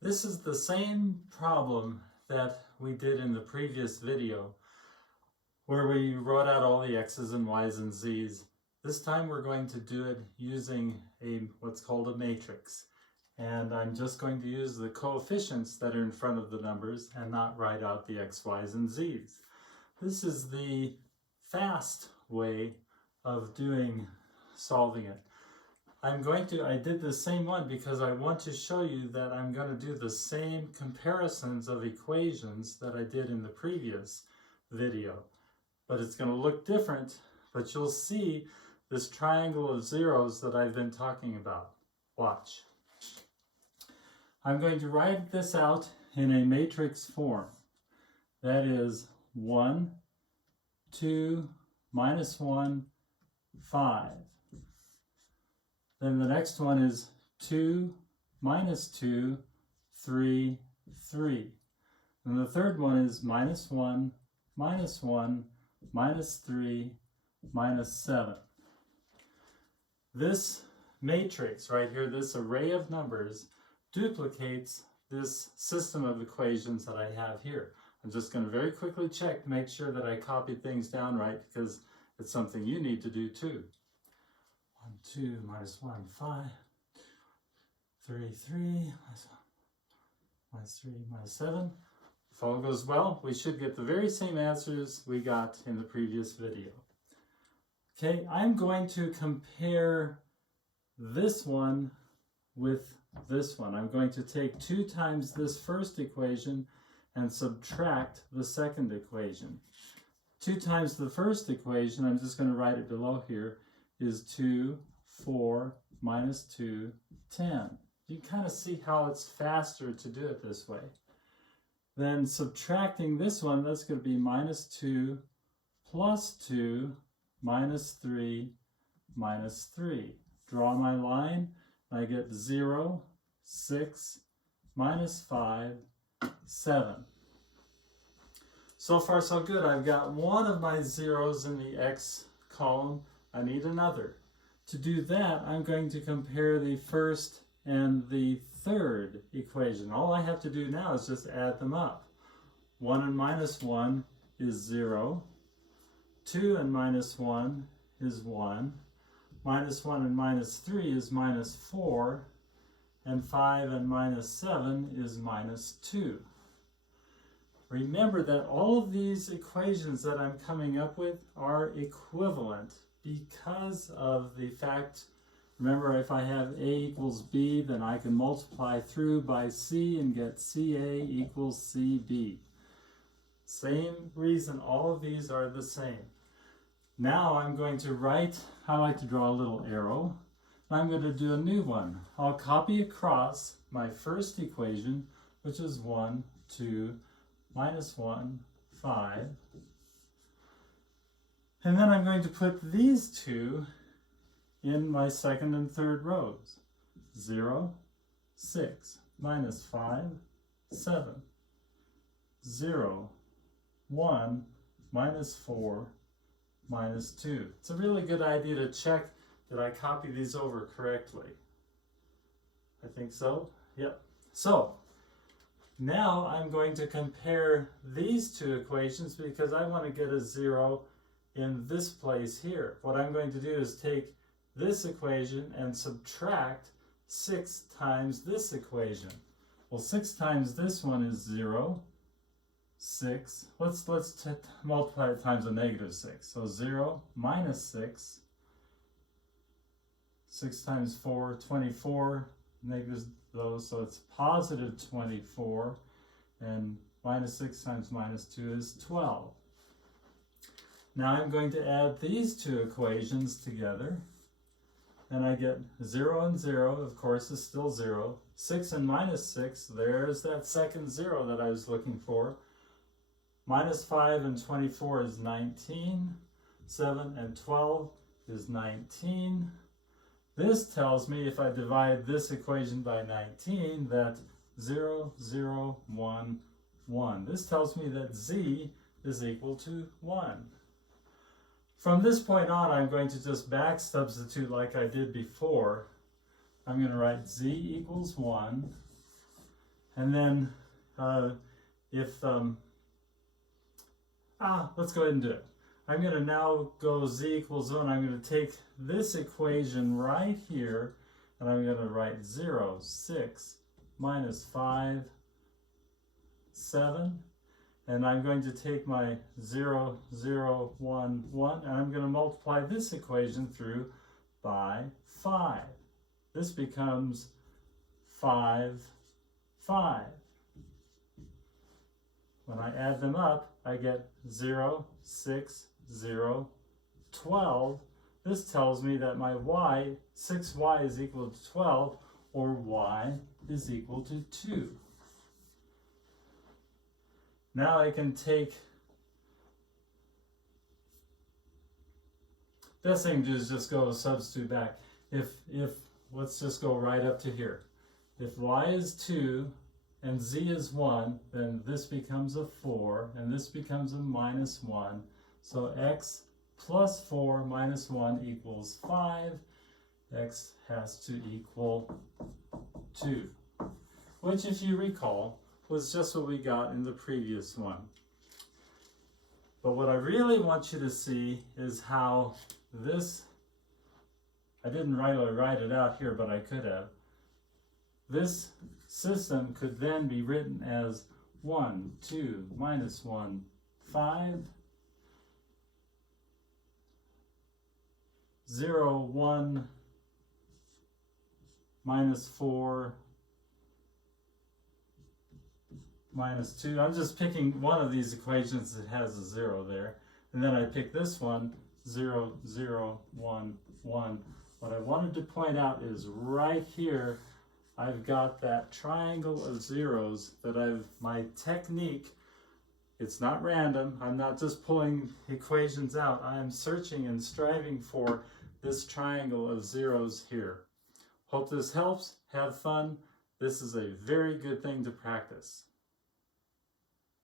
This is the same problem that we did in the previous video where we wrote out all the x's and y's and z's. This time we're going to do it using what's called a matrix. And I'm just going to use the coefficients that are in front of the numbers and not write out the x, y's, and z's. This is the fast way of solving it. I did the same one because I want to show you that I'm going to do the same comparisons of equations that I did in the previous video. But it's going to look different, but you'll see this triangle of zeros that I've been talking about. Watch. I'm going to write this out in a matrix form. That is 1, 2, minus 1, 5. Then the next one is 2, minus 2, 3, 3. And the third one is minus 1, minus 1, minus 3, minus 7. This matrix right here, this array of numbers, duplicates this system of equations that I have here. I'm just going to very quickly check to make sure that I copied things down right, because it's something you need to do too. 1, 2, minus 1, 5, 3, 3, minus 3, minus 7. If all goes well, we should get the very same answers we got in the previous video. Okay, I'm going to compare this one with this one. I'm going to take 2 times this first equation and subtract the second equation. 2 times the first equation, I'm just going to write it below here, is 2, 4, minus 2, 10. You kind of see how it's faster to do it this way. Then subtracting this one, that's going to be minus 2, plus 2, minus 3, minus 3. Draw my line, I get 0, 6, minus 5, 7. So far so good. I've got one of my zeros in the x column. I need another. To do that, I'm going to compare the first and the third equation. All I have to do now is just add them up. 1 and minus 1 is 0. 2 and minus 1 is 1. Minus 1 and minus 3 is minus 4. And 5 and minus 7 is minus 2. Remember that all of these equations that I'm coming up with are equivalent because of the fact, remember, if I have A equals B, then I can multiply through by C and get CA equals CB. Same reason all of these are the same. Now I'm going to write, I like to draw a little arrow. I'm going to do a new one. I'll copy across my first equation, which is 1, 2, minus 1, 5. And then I'm going to put these two in my second and third rows. 0, 6, minus 5, 7. 0, 1, minus 4, minus 2. It's a really good idea to check that I copy these over correctly. I think so. Yep. So, now I'm going to compare these two equations because I want to get a 0 in this place here. What I'm going to do is take this equation and subtract 6 times this equation. Well, 6 times this one is 0. 6. Let's multiply it times a negative 6. So 0 minus 6. 6 times 4, 24. Negatives those, so it's positive 24. And minus 6 times minus 2 is 12. Now I'm going to add these two equations together. And I get 0 and 0, of course, is still 0. 6 and minus 6, there's that second 0 that I was looking for. Minus 5 and 24 is 19. 7 and 12 is 19. This tells me if I divide this equation by 19 that 0, 0, 1, 1. This tells me that z is equal to 1. From this point on, I'm going to just back substitute like I did before. I'm going to write z equals 1. And then let's go ahead and do it. I'm going to now go z equals 1. I'm going to take this equation right here, and I'm going to write 0, 6, minus 5, 7. And I'm going to take my 0, 0, 1, 1, and I'm going to multiply this equation through by 5. This becomes 5, 5. When I add them up, I get 0, 6, 0, 12. This tells me that my y, 6y is equal to 12, or y is equal to 2. Now I can take, best thing to do is just go substitute back. Let's just go right up to here. If y is 2 and z is 1, then this becomes a 4, and this becomes a minus 1. So x plus 4 minus 1 equals 5. X has to equal 2, which, if you recall, was just what we got in the previous one. But what I really want you to see is how this, I didn't really write it out here, but I could have. This system could then be written as 1, 2, minus 1, 5, 0, 1, minus 4, minus 2. I'm just picking one of these equations that has a 0 there. And then I pick this one, 0, 0, 1, 1. What I wanted to point out is right here, I've got that triangle of zeros that my technique, it's not random. I'm not just pulling equations out. I am searching and striving for this triangle of zeros here. Hope this helps. Have fun. This is a very good thing to practice.